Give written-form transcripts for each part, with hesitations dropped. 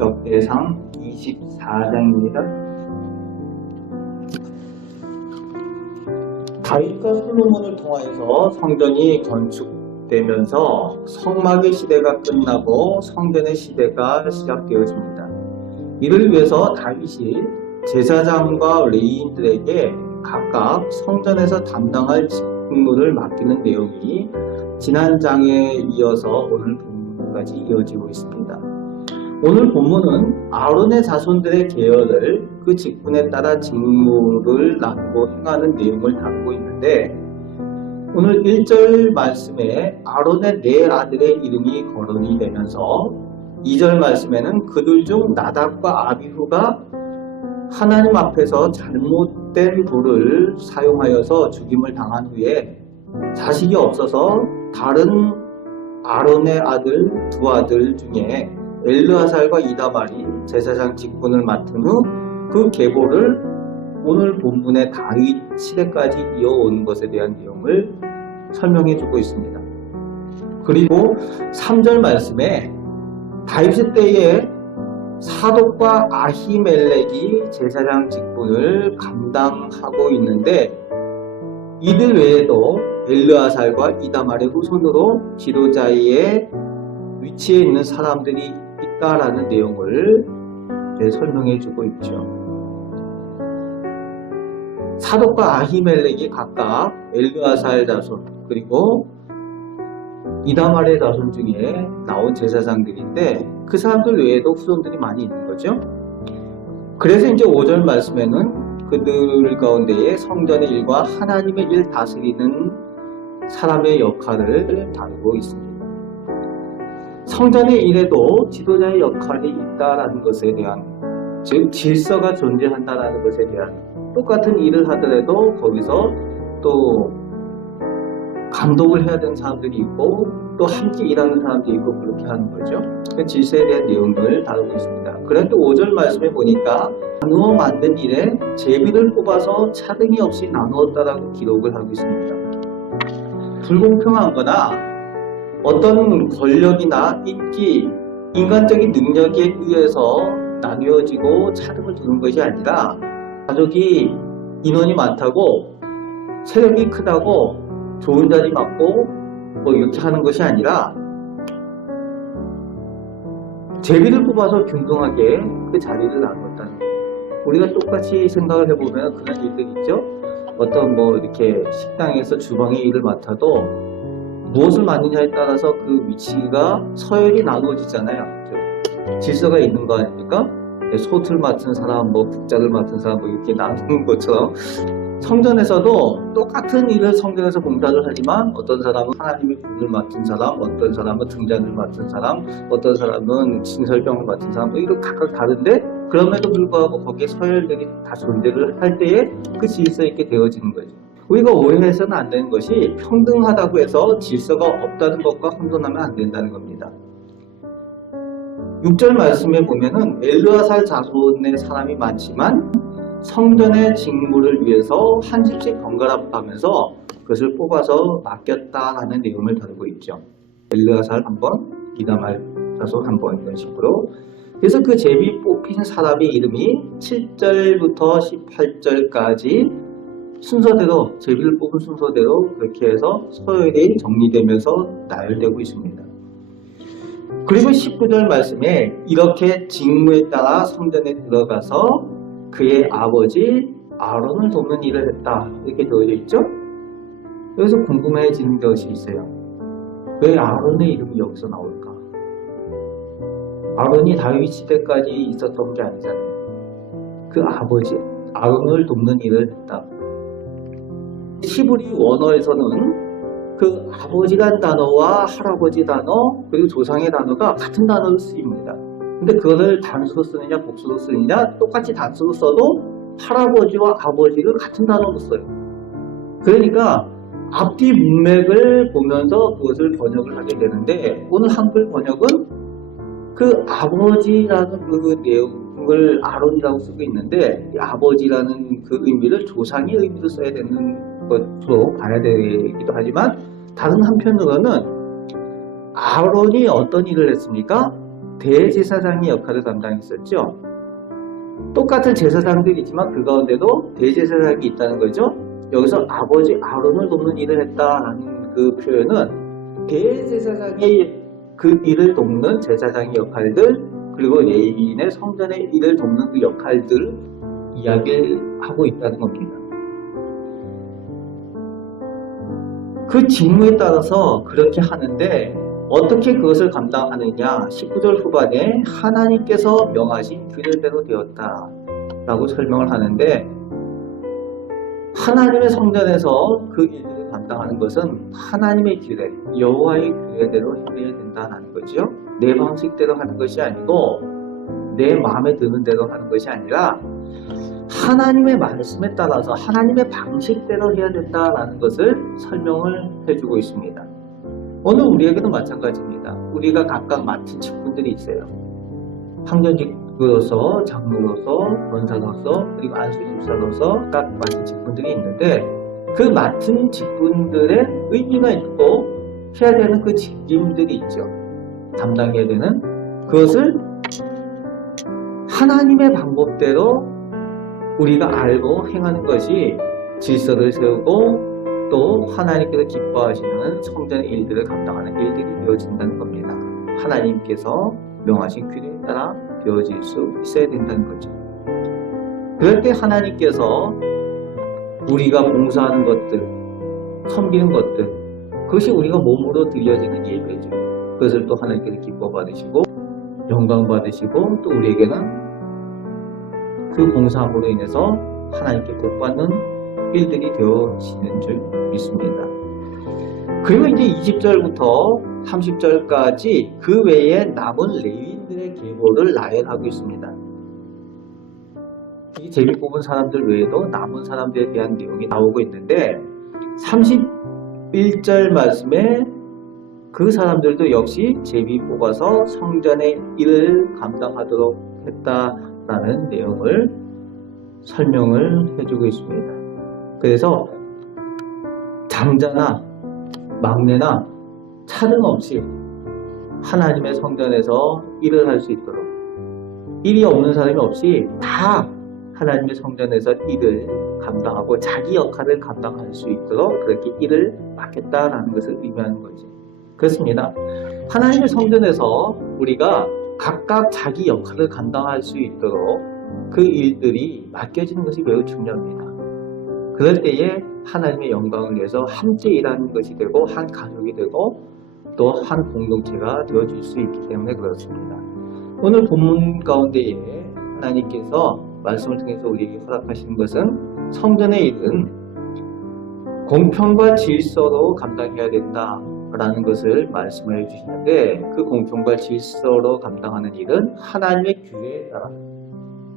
역대상 24장입니다. 다윗과 솔로몬을 통하여서 성전이 건축되면서 성막의 시대가 끝나고 성전의 시대가 시작되어집니다. 이를 위해서 다윗이 제사장과 레위인들에게 각각 성전에서 담당할 직무를 맡기는 내용이 지난 장에 이어서 오늘 본문까지 이어지고 있습니다. 오늘 본문은 아론의 자손들의 계열을 그 직분에 따라 직무를 나누고 행하는 내용을 다루고 있는데, 오늘 1절 말씀에 아론의 네 아들의 이름이 거론이 되면서 2절 말씀에는 그들 중 나답과 아비후가 하나님 앞에서 잘못된 불을 사용하여서 죽임을 당한 후에 자식이 없어서 다른 아론의 아들 두 아들 중에 엘르아살과 이다말이 제사장 직분을 맡은 후 그 계보를 오늘 본문의 다윗 시대까지 이어오는 것에 대한 내용을 설명해 주고 있습니다. 그리고 3절 말씀에 다윗 때에 사독과 아히멜렉이 제사장 직분을 감당하고 있는데, 이들 외에도 엘르아살과 이다말의 후손으로 지도자의 위치에 있는 사람들이 있다라는 내용을 설명해 주고 있죠. 사독과 아히멜렉이 각각 엘르아살 자손 그리고 이다말의 자손 중에 나온 제사장들인데, 그 사람들 외에도 후손들이 많이 있는 거죠. 그래서 이제 5절 말씀에는 그들 가운데에 성전의 일과 하나님의 일 다스리는 사람의 역할을 다루고 있습니다. 성전의 일에도 지도자의 역할이 있다라는 것에 대한, 즉 질서가 존재한다라는 것에 대한, 똑같은 일을 하더라도 거기서 또 감독을 해야 되는 사람들이 있고 또 함께 일하는 사람들이 있고 그렇게 하는 거죠. 그 질서에 대한 내용을 다루고 있습니다. 그런데 5절 말씀에 보니까 나누어 만든 일에 제비를 뽑아서 차등이 없이 나누었다라고 기록을 하고 있습니다. 불공평한 거나 어떤 권력이나 인기, 인간적인 능력에 의해서 나뉘어지고 차등을 두는 것이 아니라, 가족이 인원이 많다고 세력이 크다고 좋은 자리 맡고 뭐 이렇게 하는 것이 아니라, 제비를 뽑아서 균등하게 그 자리를 나눴다는 거예요. 우리가 똑같이 생각을 해보면 그런 일들이 있죠. 어떤 뭐 이렇게 식당에서 주방의 일을 맡아도 무엇을 맡느냐에 따라서 그 위치가 서열이 나누어지잖아요. 질서가 있는 거 아닙니까? 솥을 맡은 사람, 뭐 국자를 맡은 사람, 뭐 이렇게 나누는 것처럼 성전에서도 똑같은 일을 성전에서 봉사를 하지만 어떤 사람은 하나님의 분을 맡은 사람, 어떤 사람은 등잔을 맡은 사람, 어떤 사람은 진설병을 맡은 사람, 뭐 이거 각각 다른데, 그럼에도 불구하고 거기에 서열들이 다 존재를 할 때에 그 질서 있게 되어지는 거죠. 우리가 오해해서는 안 되는 것이, 평등하다고 해서 질서가 없다는 것과 혼돈하면 안 된다는 겁니다. 6절 말씀에 보면은 엘르아살 자손의 사람이 많지만 성전의 직무를 위해서 한 집씩 번갈아 가면서 그것을 뽑아서 맡겼다라는 내용을 다루고 있죠. 엘르아살 한 번, 이다말 자손 한 번, 이런 식으로. 그래서 그 제비 뽑힌 사람의 이름이 7절부터 18절까지 순서대로, 제비를 뽑은 순서대로 그렇게 해서 서열이 정리되면서 나열되고 있습니다. 그리고 19절 말씀에 이렇게 직무에 따라 성전에 들어가서 그의 아버지 아론을 돕는 일을 했다, 이렇게 되어져 있죠. 여기서 궁금해지는 것이 있어요. 왜 아론의 이름이 여기서 나올까? 아론이 다윗 시대까지 있었던 게 아니잖아요. 그 아버지 아론을 돕는 일을 했다. 히브리 원어에서는 그 아버지란 단어와 할아버지 단어 그리고 조상의 단어가 같은 단어로 쓰입니다. 근데 그거를 단수로 쓰느냐 복수로 쓰느냐, 똑같이 단수로 써도 할아버지와 아버지를 같은 단어로 써요. 그러니까 앞뒤 문맥을 보면서 그것을 번역을 하게 되는데, 오늘 한글 번역은 그 아버지라는 그 내용을 아론이라고 쓰고 있는데, 이 아버지라는 그 의미를 조상의 의미로 써야 되는 것으로 봐야 되기도 하지만 다른 한편으로는 아론이 어떤 일을 했습니까? 대제사장의 역할을 감당했었죠. 똑같은 제사장들이지만 그 가운데도 대제사장이 있다는 거죠. 여기서 아버지 아론을 돕는 일을 했다라는 그 표현은 대제사장의 그 일을 돕는 제사장의 역할들, 그리고 레위인의 성전의 일을 돕는 그 역할들 이야기를 하고 있다는 겁니다. 그 직무에 따라서 그렇게 하는데 어떻게 그것을 감당하느냐, 19절 후반에 하나님께서 명하신 규례대로 되었다 라고 설명을 하는데, 하나님의 성전에서 그 일들을 감당하는 것은 하나님의 규례, 여호와의 규례대로 해야 된다는 거죠. 내 방식대로 하는 것이 아니고 내 마음에 드는 대로 하는 것이 아니라 하나님의 말씀에 따라서 하나님의 방식대로 해야 된다는 것을 설명을 해주고 있습니다. 오늘 우리에게도 마찬가지입니다. 우리가 각각 맡은 직분들이 있어요. 황전직으로서, 장로로서, 권사로서, 그리고 안수집사로서 각 맡은 직분들이 있는데, 그 맡은 직분들의 의미가 있고 해야 되는 그 책임들이 있죠. 담당해야 되는 그것을 하나님의 방법대로 우리가 알고 행하는 것이 질서를 세우고 또 하나님께서 기뻐하시는 성전의 일들을 감당하는 일들이 되어진다는 겁니다. 하나님께서 명하신 규례에 따라 되어질 수 있어야 된다는 거죠. 그럴 때 하나님께서 우리가 봉사하는 것들, 섬기는 것들, 그것이 우리가 몸으로 드려지는 예배죠. 그것을 또 하나님께서 기뻐 받으시고 영광 받으시고 또 우리에게는 그 봉사함으로 인해서 하나님께 복받는 일들이 되어지는 줄 믿습니다. 그리고 이제 20절부터 30절까지 그 외에 남은 레위인들의 계보를 나열하고 있습니다. 이 제비 뽑은 사람들 외에도 남은 사람들에 대한 내용이 나오고 있는데 31절 말씀에 그 사람들도 역시 제비 뽑아서 성전의 일을 감당하도록 했다라는 내용을 설명을 해주고 있습니다. 그래서 장자나 막내나 차등 없이 하나님의 성전에서 일을 할 수 있도록, 일이 없는 사람이 없이 다 하나님의 성전에서 일을 감당하고 자기 역할을 감당할 수 있도록 그렇게 일을 맡겼다라는 것을 의미하는 거죠. 그렇습니다. 하나님의 성전에서 우리가 각각 자기 역할을 감당할 수 있도록 그 일들이 맡겨지는 것이 매우 중요합니다. 그럴 때에 하나님의 영광을 위해서 함께 일하는 것이 되고 한 가족이 되고 또 한 공동체가 되어질 수 있기 때문에 그렇습니다. 오늘 본문 가운데에 하나님께서 말씀을 통해서 우리에게 허락하시는 것은 성전의 일은 공평과 질서로 감당해야 된다라는 것을 말씀해 주시는데, 그 공평과 질서로 감당하는 일은 하나님의 규례에 따라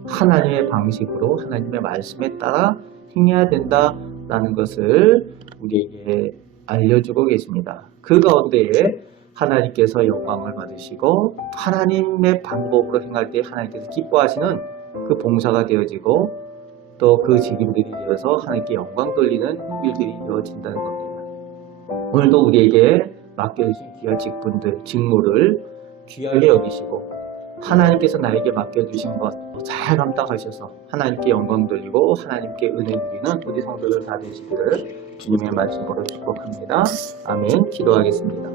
하나님의 방식으로 하나님의 말씀에 따라 행해야 된다라는 것을 우리에게 알려주고 계십니다. 그 가운데에 하나님께서 영광을 받으시고 하나님의 방법으로 행할 때 하나님께서 기뻐하시는 그 봉사가 되어지고 또 그 직임들이 되어서 하나님께 영광 돌리는 일들이 되어진다는 겁니다. 오늘도 우리에게 맡겨주신 귀한 직분들, 직무를 귀하게 여기시고 하나님께서 나에게 맡겨주신 것 잘 감당하셔서 하나님께 영광 돌리고 하나님께 은혜 누리는 우리 성도들 다 되시기를 주님의 말씀으로 축복합니다. 아멘. 기도하겠습니다.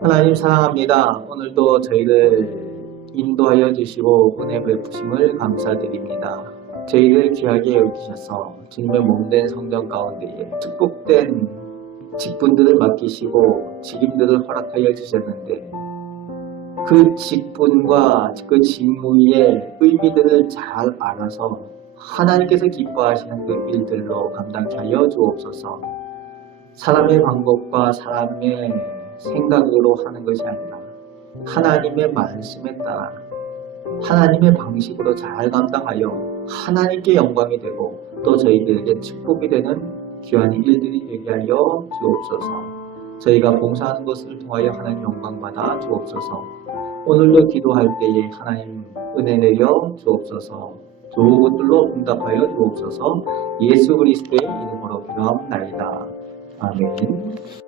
하나님 사랑합니다. 오늘도 저희를 인도하여 주시고 은혜 베푸심을 감사드립니다. 저희를 귀하게 여기셔서 주님의 몸된 성전 가운데에 축복된 직분들을 맡기시고 직임들을 허락하여 주셨는데, 그 직분과 그 직무의 의미들을 잘 알아서 하나님께서 기뻐하시는 그 일들로 감당케 하여 주옵소서. 사람의 방법과 사람의 생각으로 하는 것이 아니라 하나님의 말씀에 따라 하나님의 방식으로 잘 감당하여 하나님께 영광이 되고 또 저희들에게 축복이 되는 귀한 일들이 되게 하여 주옵소서. 저희가 봉사하는 것을 통하여 하나님 영광 받아 주옵소서. 오늘도 기도할 때에 하나님 은혜 내려 주옵소서. 좋은 것들로 응답하여 주옵소서. 예수 그리스도의 이름으로 기도하옵나이다. 아멘.